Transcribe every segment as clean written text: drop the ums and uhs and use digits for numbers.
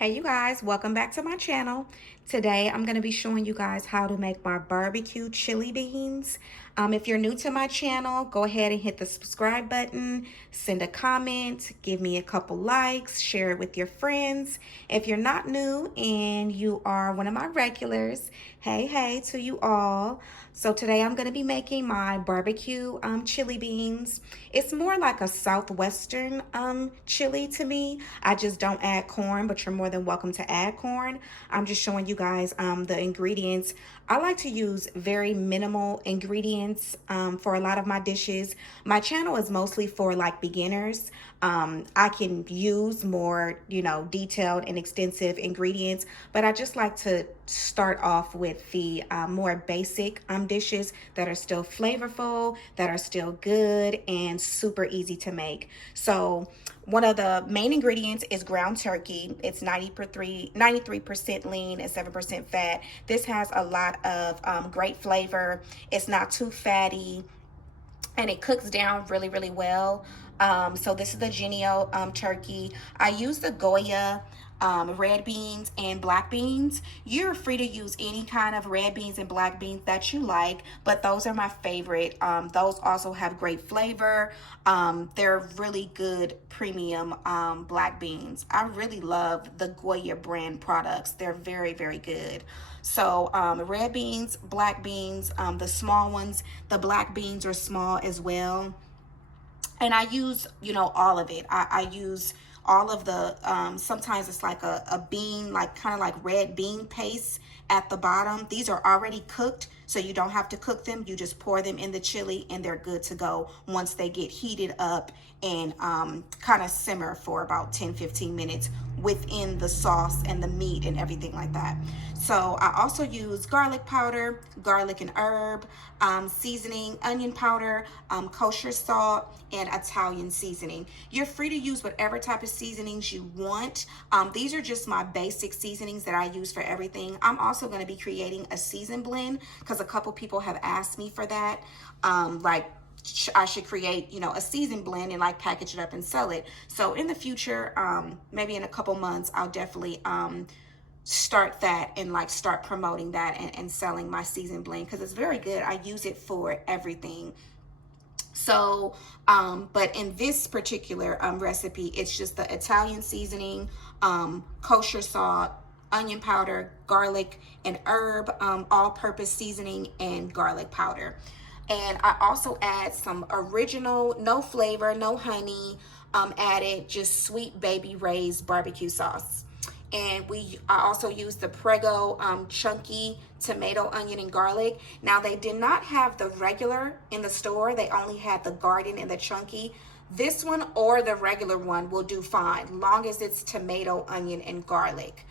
Hey you guys, welcome back to my channel. Today I'm going to be showing you guys how to make my barbecue chili beans. If you're new to my channel, go ahead and hit the subscribe button, send a comment, give me a couple likes, share it with your friends. If you're not new and you are one of my regulars, hey to you all. So today I'm going to be making my barbecue chili beans. It's more like a southwestern chili to me. I just don't add corn, but you're more than welcome to add corn. I'm just showing you guys the ingredients. I like to use very minimal ingredients for a lot of my dishes. My channel is mostly for like beginners. I can use more, detailed and extensive ingredients, but I just like to start off with the more basic dishes that are still flavorful, that are still good, and super easy to make. So one of the main ingredients is ground turkey. It's 93% lean and 7% fat. This has a lot of great flavor. It's not too fatty, and it cooks down really well. So this is the Jeanie O turkey. I use the Goya red beans and black beans. You're free to use any kind of red beans and black beans that you like, but those are my favorite. Those also have great flavor. They're really good premium black beans. I really love the Goya brand products. They're very good. So red beans, black beans, the small ones, the black beans are small as well. And I use, all of it. I use all of the, sometimes it's like a bean, like kind of like red bean paste at the bottom. These are already cooked, so you don't have to cook them. You just pour them in the chili and they're good to go once they get heated up and kind of simmer for about 10-15 minutes within the sauce and the meat and everything like that. So I also use garlic powder, garlic and herb, seasoning, onion powder, kosher salt, and Italian seasoning. You're free to use whatever type of seasonings you want. These are just my basic seasonings that I use for everything. I'm also going to be creating a season blend because a couple people have asked me for that. I should create, a season blend and like package it up and sell it. So in the future, maybe in a couple months, I'll definitely start that and like start promoting that and selling my season blend because it's very good. I use it for everything. So, but in this particular recipe, it's just the Italian seasoning, kosher salt, onion powder, garlic and herb, all-purpose seasoning, and garlic powder. And I also add some original, no flavor, no honey, added just sweet baby Ray's barbecue sauce. And I also use the Prego chunky tomato, onion, and garlic. Now they did not have the regular in the store. They only had the garden and the chunky. This one or the regular one will do fine, long as it's tomato, onion, and garlic.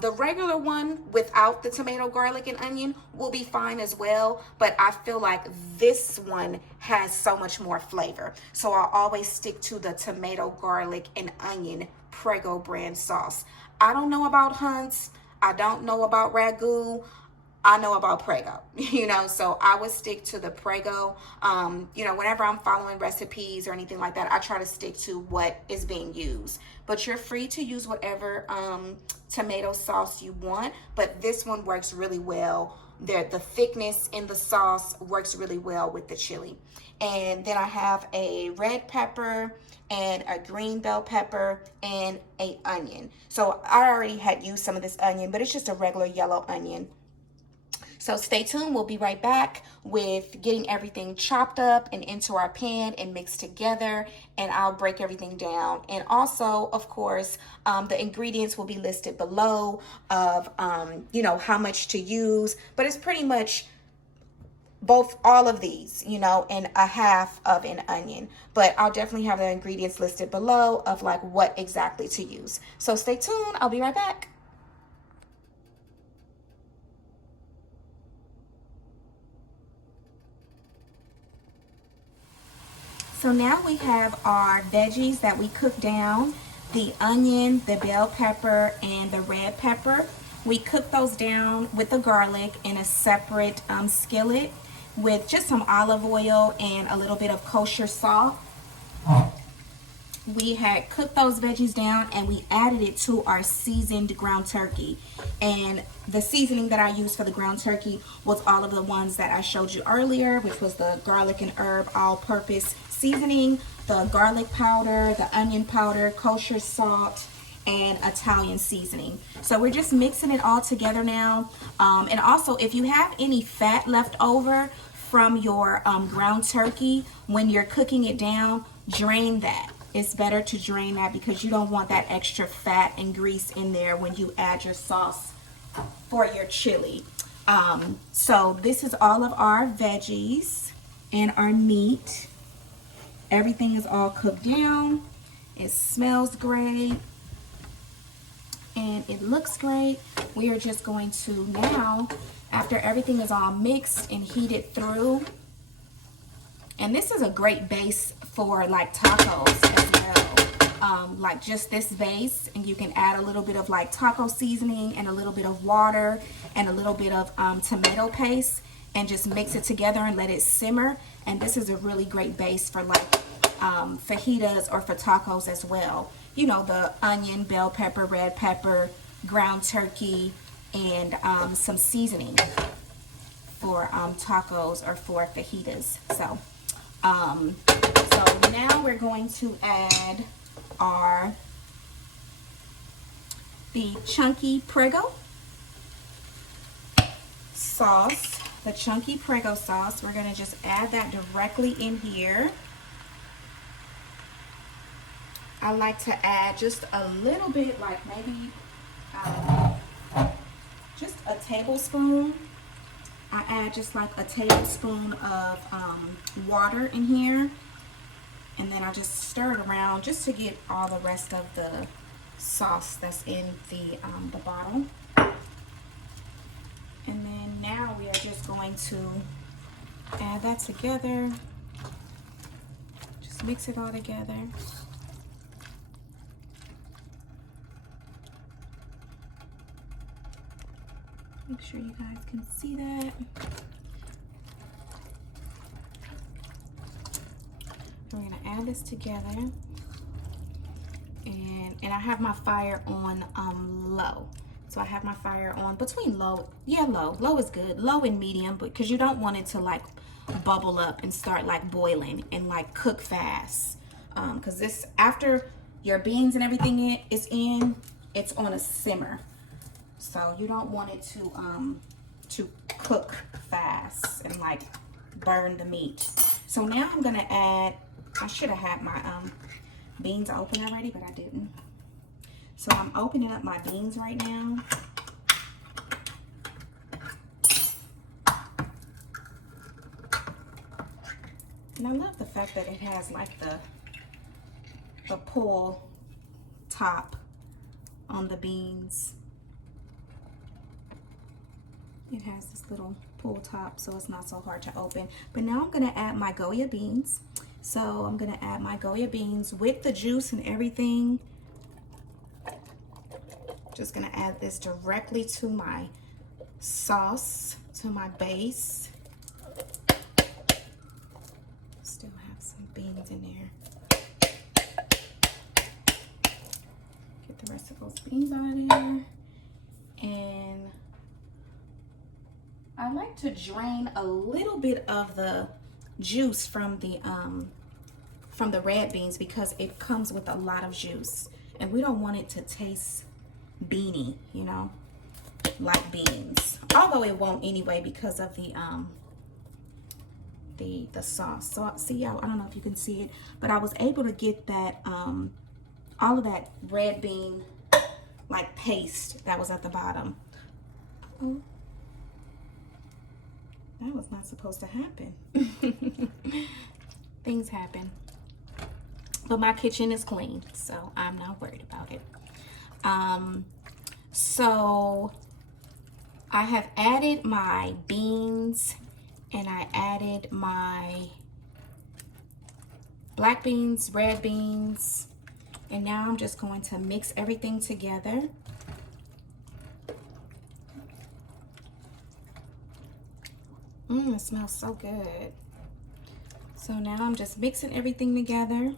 The regular one without the tomato, garlic, and onion will be fine as well, but I feel like this one has so much more flavor. So I'll always stick to the tomato, garlic, and onion Prego brand sauce. I don't know about Hunt's. I don't know about Ragu. I know about Prego, so I would stick to the Prego. Whenever I'm following recipes or anything like that, I try to stick to what is being used. But you're free to use whatever tomato sauce you want, but this one works really well. The thickness in the sauce works really well with the chili. And then I have a red pepper and a green bell pepper and an onion. So I already had used some of this onion, but it's just a regular yellow onion. So stay tuned. We'll be right back with getting everything chopped up and into our pan and mixed together, and I'll break everything down. And also, of course, the ingredients will be listed below of, how much to use, but it's pretty much all of these, and a half of an onion. But I'll definitely have the ingredients listed below of like what exactly to use. So stay tuned. I'll be right back. So now we have our veggies that we cooked down, the onion, the bell pepper, and the red pepper. We cooked those down with the garlic in a separate skillet with just some olive oil and a little bit of kosher salt. we had cooked those veggies down and we added it to our seasoned ground turkey. And the seasoning that I used for the ground turkey was all of the ones that I showed you earlier, which was the garlic and herb all-purpose seasoning, the garlic powder, the onion powder, kosher salt, and Italian seasoning. So we're just mixing it all together now. And also, if you have any fat left over from your ground turkey, when you're cooking it down, drain that. It's better to drain that because you don't want that extra fat and grease in there when you add your sauce for your chili. So this is all of our veggies and our meat. Everything is all cooked down. It smells great and it looks great. We are just going to now, after everything is all mixed and heated through, and this is a great base for like tacos as well. Like just this base, and you can add a little bit of like taco seasoning and a little bit of water and a little bit of tomato paste, and just mix it together and let it simmer. And this is a really great base for like fajitas or for tacos as well. You know, the onion, bell pepper, red pepper, ground turkey, and some seasoning for tacos or for fajitas. So now we're going to add the chunky Prego sauce. The chunky Prego sauce, we're going to just add that directly in here. I like to add just a little bit, like maybe just a tablespoon. I add just like a tablespoon of water in here, and then I just stir it around just to get all the rest of the sauce that's in the bottle. And then now we are just going to add that together. Just mix it all together. Make sure you guys can see that. We're gonna add this together, and I have my fire on low. So I have my fire on between low, low is good, low and medium, but because you don't want it to like bubble up and start like boiling and like cook fast. Because this, after your beans and everything is in, it's on a simmer. So you don't want it to cook fast and like burn the meat. So now I'm gonna add, I should have had my beans open already, but I didn't. So I'm opening up my beans right now. And I love the fact that it has like the pull top on the beans. It has this little pull top, so it's not so hard to open. But now I'm gonna add my Goya beans. So I'm gonna add my Goya beans with the juice and everything. Just gonna add this directly to my sauce, to my base. Still have some beans in there. Get the rest of those beans out of there. And I like to drain a little bit of the juice from the red beans because it comes with a lot of juice, and we don't want it to taste beany, you know, like beans. Although it won't anyway because of the sauce. So see, y'all, I don't know if you can see it, but I was able to get that all of that red bean like paste that was at the bottom. Uh-oh. That was not supposed to happen. Things happen. But my kitchen is clean, so I'm not worried about it. So I have added my beans, and I added my black beans, red beans, and now I'm just going to mix everything together. It smells so good. So now I'm just mixing everything together.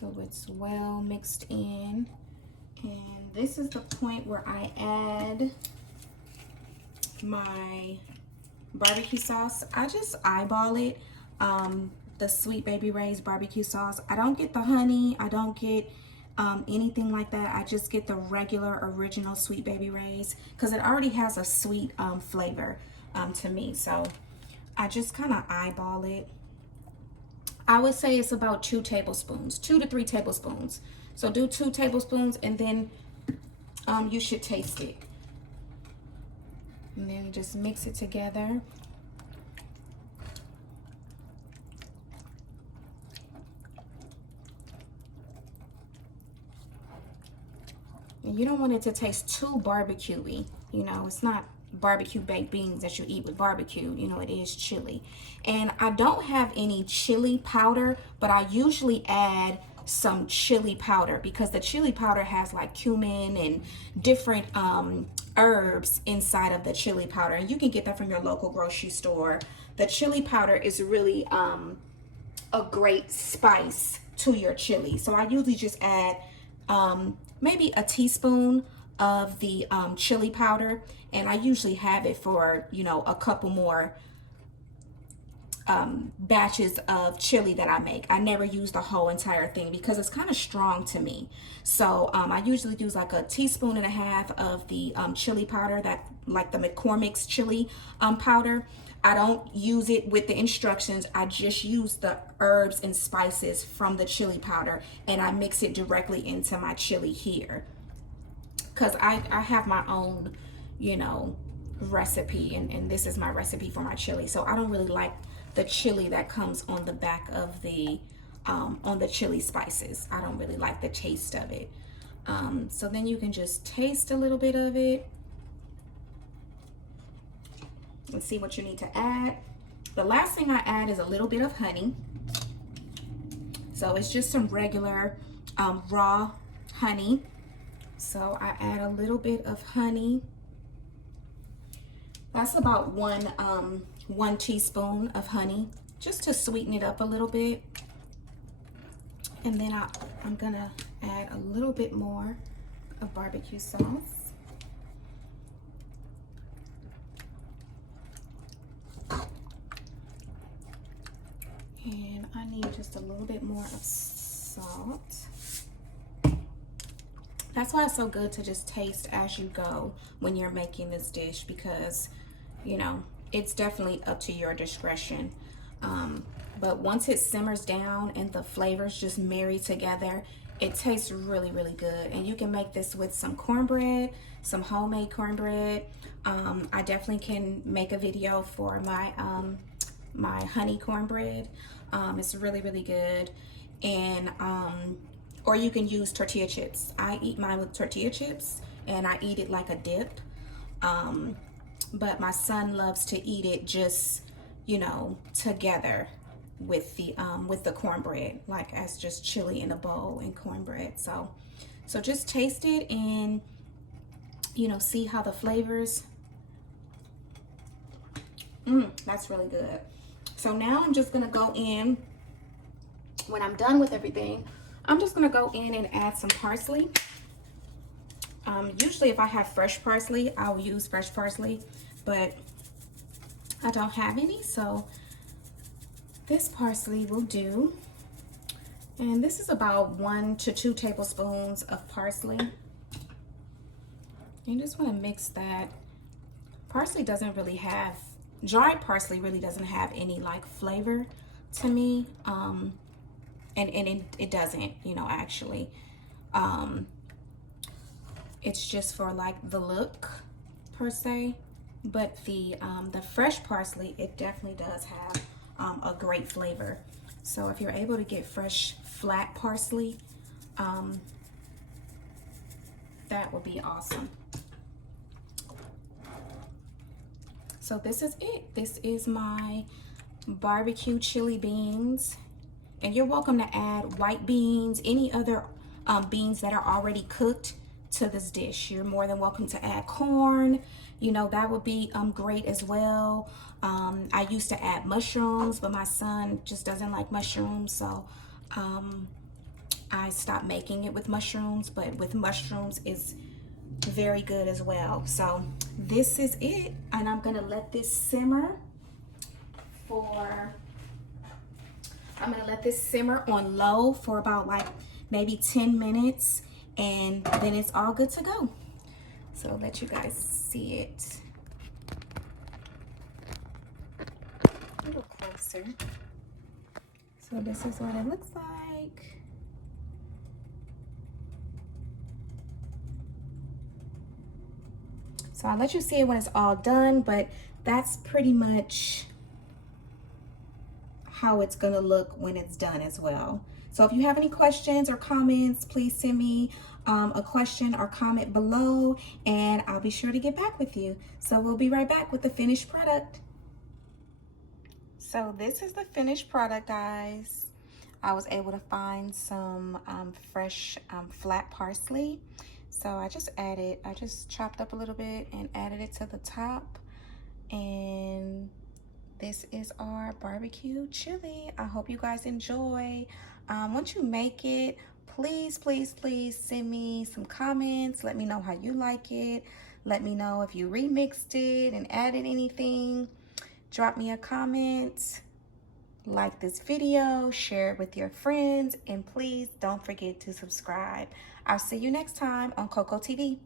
so it's well mixed in. And this is the point where I add my barbecue sauce. I just eyeball it, the Sweet Baby Ray's barbecue sauce. I don't get the honey, I don't get anything like that. I just get the regular original Sweet Baby Ray's because it already has a sweet flavor to me. So I just kind of eyeball it. I would say it's about 2 tablespoons, 2 to 3 tablespoons. So do 2 tablespoons, and then you should taste it. And then just mix it together. And you don't want it to taste too barbecue-y. You know, it's not barbecue baked beans that you eat with barbecue. You know, it is chili. And I don't have any chili powder, but I usually add some chili powder because the chili powder has like cumin and different herbs inside of the chili powder, and you can get that from your local grocery store. The chili powder is really a great spice to your chili. So I usually just add maybe a teaspoon of the chili powder, and I usually have it for, you know, a couple more batches of chili that I make. I never use the whole entire thing because it's kind of strong to me. So I usually use like a teaspoon and a half of the chili powder, that like the McCormick's chili powder. I don't use it with the instructions. I just use the herbs and spices from the chili powder, and I mix it directly into my chili here because I have my own, you know, recipe, and this is my recipe for my chili. So I don't really like the chili that comes on the back of the on the chili spices. I don't really like the taste of it. So then you can just taste a little bit of it and see what you need to add. The last thing I add is a little bit of honey. So it's just some regular raw honey. So I add a little bit of honey. That's about one teaspoon of honey, just to sweeten it up a little bit. And then I'm gonna add a little bit more of barbecue sauce. And I need just a little bit more of salt. That's why it's so good to just taste as you go when you're making this dish, because, you know, it's definitely up to your discretion. But once it simmers down and the flavors just marry together, it tastes really, really good. And you can make this with some cornbread, some homemade cornbread. I definitely can make a video for my my honey cornbread. It's really, really good. And or you can use tortilla chips. I eat mine with tortilla chips, and I eat it like a dip. But my son loves to eat it just, you know, together with the cornbread, like as just chili in a bowl and cornbread. So just taste it and, you know, see how the flavors. That's really good. So now I'm just gonna go in, when I'm done with everything, I'm just gonna go in and add some parsley. Usually if I have fresh parsley, I'll use fresh parsley, but I don't have any, so this parsley will do. And this is about 1 to 2 tablespoons of parsley. You just want to mix that. Parsley doesn't really have, dried parsley really doesn't have any like flavor to me. And it doesn't, you know, actually. It's just for like the look per se, but the fresh parsley, it definitely does have a great flavor. So if you're able to get fresh flat parsley, that would be awesome. So this is it. This is my barbecue chili beans. And you're welcome to add white beans, any other beans that are already cooked to this dish. You're more than welcome to add corn. You know, that would be great as well. I used to add mushrooms, but my son just doesn't like mushrooms. So I stopped making it with mushrooms, but with mushrooms is very good as well. So this is it, and I'm gonna let this simmer for, I'm gonna let this simmer on low for about like maybe 10 minutes, and then it's all good to go. So I'll let you guys see it a little closer. So this is what it looks like. So I'll let you see it when it's all done, but that's pretty much how it's gonna look when it's done as well. So if you have any questions or comments, please send me a question or comment below, and I'll be sure to get back with you. So we'll be right back with the finished product. So this is the finished product, guys. I was able to find some fresh flat parsley. So I just chopped up a little bit and added it to the top. And this is our barbecue chili. I hope you guys enjoy. Once you make it, please, please, please send me some comments. Let me know how you like it. Let me know if you remixed it and added anything. Drop me a comment. Like this video, share it with your friends, and please don't forget to subscribe. I'll see you next time on Coco TV.